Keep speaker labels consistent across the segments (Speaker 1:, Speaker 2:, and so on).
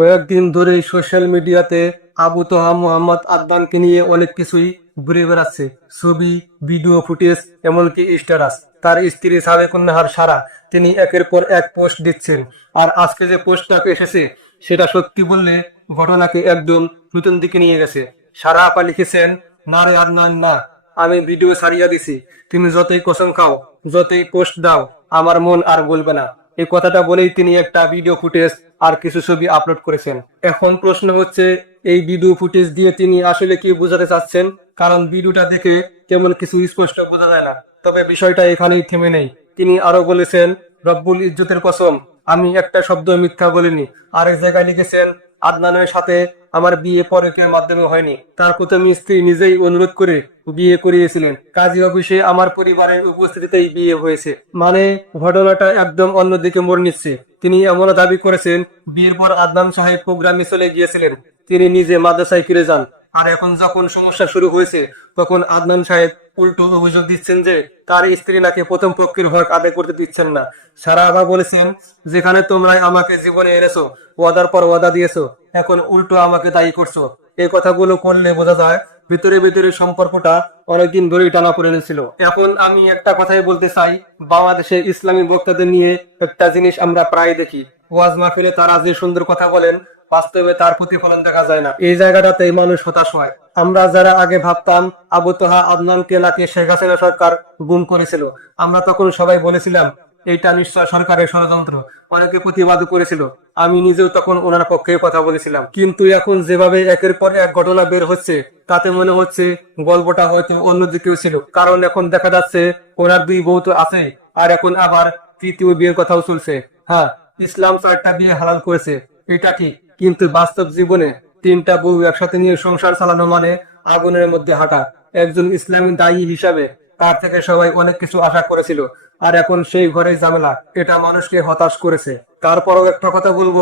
Speaker 1: কয়েকদিন ধরেই সোশ্যাল মিডিয়াতে আবু তোহা, মোহাম্মদ আদনানকে নিয়ে অনেক কিছুই ঘুরে বেড়াচ্ছে। ছবি ভিডিও ফুটেজ এমনকি স্ট্যাটাস তার স্ত্রী সাবেকুন্নাহার সারা, তিনি একের পর এক পোস্ট দিচ্ছেন। আর আজকে যে পোস্টটা এসেছে, সেটা সত্যি বললে ঘটনাকে একদম নতুন দিকে নিয়ে গেছে। সারা আপা লিখেছেন না রে আদনান, না, আমি ভিডিও ছাড়িয়া দিছি। তুমি যতই কসম খাও, যতই পোস্ট দাও, আমার মন আর বলবে না। এই কথাটা বলেই তিনি একটা ভিডিও ফুটেজ আর কিছু ছবি আপলোড করেছেন। এখন প্রশ্ন হচ্ছে, এই ভিডিও ফুটেজ দিয়ে তিনি আসলে কি বোঝাতে চাচ্ছেন? কারণ ভিডিওটা দেখে কেমন কিছু স্পষ্ট বোঝা যায় না। তবে বিষয়টা এখানেই থেমে নেই। তিনি আরও বলেছেন, রব্বুল ইজ্জতের কসম, আমি একটা শব্দ মিথ্যা বলিনি। আরেক জায়গায় লিখেছেন, আদনানের সাথে আমার বিয়ে পরকের মাধ্যমে হয়নি। তার প্রথম স্ত্রী নিজেই অনুরোধ করে বিয়ে করিয়েছিলেন। কাজী অফিসে আমার পরিবারের উপস্থিতিতেই বিয়ে হয়েছে। মানে ঘটনাটা একদম অন্যদিকে মোড় নিচ্ছে। তিনি এমন দাবি করেছেন, বিয়ের পর আদনান সাহেব প্রোগ্রামে চলে গিয়েছিলেন। তিনি নিজে মাদ্রাসায় ফিরে যান। আর এখন যখন সমস্যা শুরু হয়েছে, তখন আদনান সাহেব উল্টো অভিযোগ দিচ্ছেন যে, তার স্ত্রী নাকি প্রথম পক্ষের হক আদায় করতে দিচ্ছেন না। সারা আবার বলেছেন, যেখানে তোমরা আমাকে জীবনে এনেছো, ওয়াদার পর ওয়াদা দিয়েছ এখন উল্টো আমাকে দায়ী করছ। এই কথাগুলো করলে বোঝা যায়, ভিতরে ভিতরে সম্পর্কটা অনেকদিন ধরেই টানা পড়ে ছিল এখন আমি একটা কথাই বলতে চাই, বাংলাদেশে ইসলামী বক্তাদের নিয়ে একটা জিনিস আমরা প্রায় দেখি। ওয়াজ মাহফিলে তারা যে সুন্দর কথা বলেন, বাস্তবে তার প্রতিফলন দেখা যায় না। এই জায়গাটাতেই মানুষ হতাশ হয়। আমরা যারা আগে ভাবতাম, আবু তোহা আদনানকে নাকি শেখ হাসিনা সরকার গুম করেছিল, আমরা তখন সবাই বলেছিলাম, এইটা নিশ্চয় সরকারের ষড়যন্ত্র। অনেকে প্রতিবাদ করেছিল। আমি নিজেও তখন ওনার পক্ষে কথা বলেছিলাম। কিন্তু এখন যেভাবে একের পর এক ঘটনা বের হচ্ছে, তাতে মনে হচ্ছে গল্পটা হয়তো অন্যদিকেও ছিল। কারণ এখন দেখা যাচ্ছে ওনার দুই বউ তো আছে আর এখন আবার তৃতীয় বিয়ের কথাও চলছে। হ্যাঁ ইসলাম চারটা বিয়ে হালাল করেছে, এটা ঠিক। কিন্তু বাস্তব জীবনে তিনটা বউ একসাথে নিয়ে সংসার চালানো মানে আগুনের মধ্যে হাঁটা। একজন ইসলামী দায়ী হিসাবে তার থেকে সবাই অনেক কিছু আশা করেছিল, আর এখন সেই ঘরে ঝামেলা। এটা মানুষকে হতাশ করেছে। তারপরও একটা কথা বলব?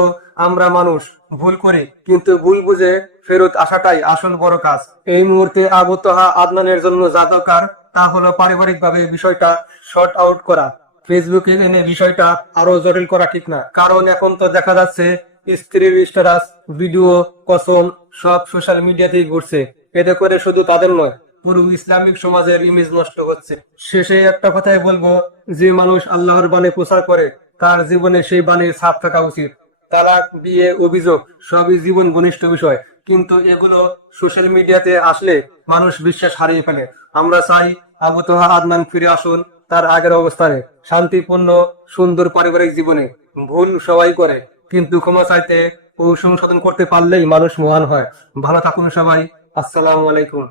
Speaker 1: আমরা মানুষ, ভুল করি, কিন্তু ভুল বুঝে ফেরত আসাটাই আসল বড় কাজ। এই মুহূর্তে আবু তোহা আদনানের জন্য যা দরকার, তা হলো পারিবারিক ভাবে বিষয়টা শর্ট আউট করা। ফেসবুকে এনে বিষয়টা আরও জটিল করা ঠিক না। কারণ এখন তো দেখা যাচ্ছে স্ত্রীর স্ট্যাটাস ভিডিও, কসম, সব সোশ্যাল মিডিয়াতেই ঘুরছে। এতে করে শুধু তাদের নয়, পুরো ইসলামিক সমাজের ইমেজ নষ্ট হচ্ছে। শেষে একটা কথাই বলব, যে মানুষ আল্লাহর বাণী প্রচার করে তার জীবনে সেই বাণীর ছাপ থাকা উচিত। তালাক, বিয়ে, অভিযোগ সবই জীবন ঘনিষ্ঠ বিষয়। কিন্তু এগুলো সোশ্যাল মিডিয়াতে আসলে মানুষ বিশ্বাস হারিয়ে ফেলে। আমরা চাই আবু তোহা আদনান ফিরে আসুন তার আগের অবস্থানে। শান্তিপূর্ণ, সুন্দর পারিবারিক জীবনে। ভুল সবাই করে, কিন্তু ক্ষমা চাইতে ও সংশোধন করতে পারলেই মানুষ মহান হয়। ভালো থাকুন সবাই। আসসালামু আলাইকুম।